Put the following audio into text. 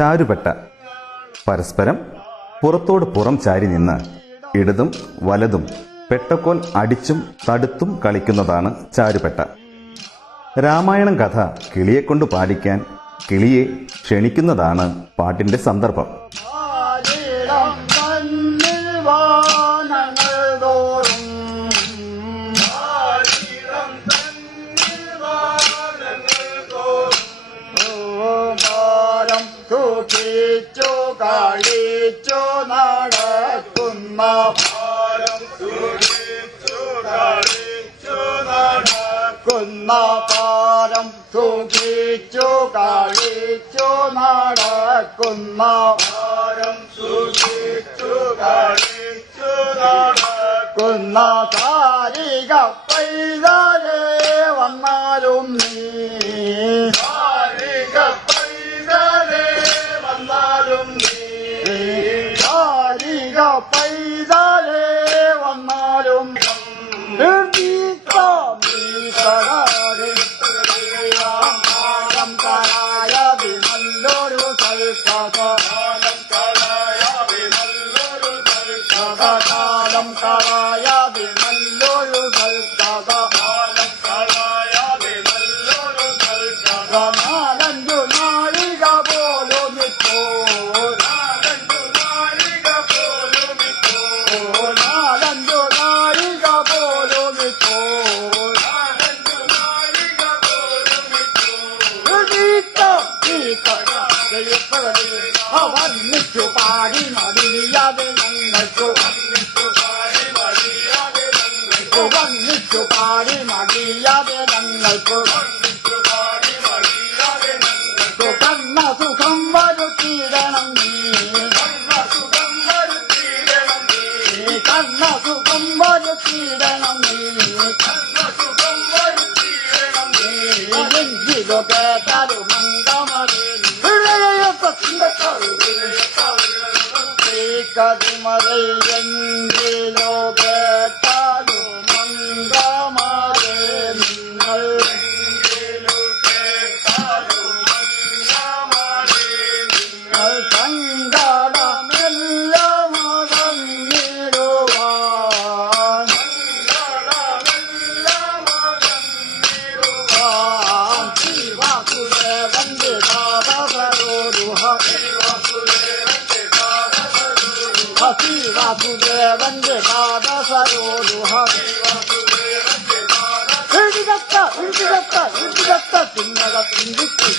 ചാരുപെട്ട. പരസ്പരം പുറത്തോട് പുറം ചാരി നിന്ന് ഇടതും വലതും പെട്ടക്കോൽ അടിച്ചും തടുത്തും കളിക്കുന്നതാണ് ചാരുപെട്ട. രാമായണം കഥ കിളിയെക്കൊണ്ട് പാടിക്കാൻ കിളിയെ ക്ഷണിക്കുന്നതാണ് പാട്ടിന്റെ സന്ദർഭം. കളിച്ചു നടക്കുന്ന പാരം സുഖിച്ചു കളിച്ചു നടക്കുന്ന താരിക പൈതലേ വന്നാലും നീ പൈതലേ വന്നാലും നല്ലൊരു കാലം കളയാതെ നല്ലൊരു നാലഞ്ചു നാഴിക പോലും വന്നിച്ചു പാടി മടിയാതെ ഞങ്ങൾക്ക് വന്നിച്ചു പാടി മടിയാതെ ഞങ്ങൾക്ക് കണ്ണ സുഖം വരുത്തിയിടണം നീ കണ്ണ സുഖം വരുത്തിയിടണം നീ കേട്ടാലും മംഗമറി കതിമറയെങ്കിലോ കേട്ടാലും മംഗമറി നിങ്ങൾ സങ്കടമെല്ലാം അകന്നിടുവാൻ ശിവാസുദേവന്റെ പാദസരോരുഹ ശിവാസുദേവന്റെ പാദസരോരുഹ ചിന്നക പിന്തിച്ച്